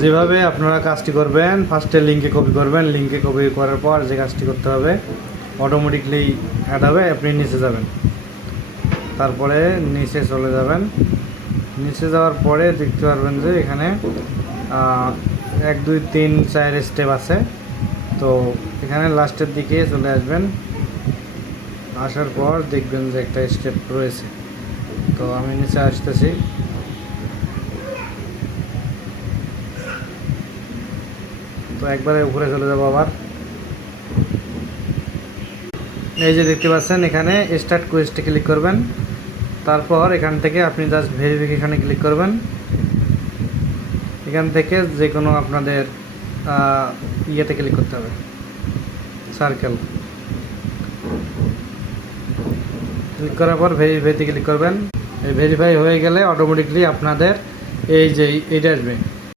যেভাবে আপনারা কাজটি করবেন, ফার্স্টে লিঙ্কে কপি করবেন, লিঙ্কে কপি করার পর যে কাজটি করতে হবে অটোমেটিকলি অ্যাড হবে, আপনি নিচে যাবেন, তারপরে নিচে চলে যাবেন। নিচে যাওয়ার পরে দেখতে পারবেন যে এখানে 1 2 3 4 স্টেপ আছে। তো এখানে লাস্টের দিকে চলে আসবেন, আসার পর দেখবেন যে একটা স্টেপ রয়েছে। তো আমি নিচে আসতেছি, তো একবারে উপরে চলে যাবো আবার। এই যে দেখতে পাচ্ছেন এখানে স্টার্ট কোয়েস্টে ক্লিক করবেন, তারপর এখান থেকে আপনি জাস্ট ভেরিফিকেশানে ক্লিক করবেন। এখান থেকে যে কোনো আপনাদের ইয়েতে ক্লিক করতে হবে, সার্কেল ক্লিক করার পর ভেরিফাইতে ক্লিক করবেন। এই ভেরিফাই হয়ে গেলে অটোমেটিকলি আপনাদের এই যে এইটা আসবে,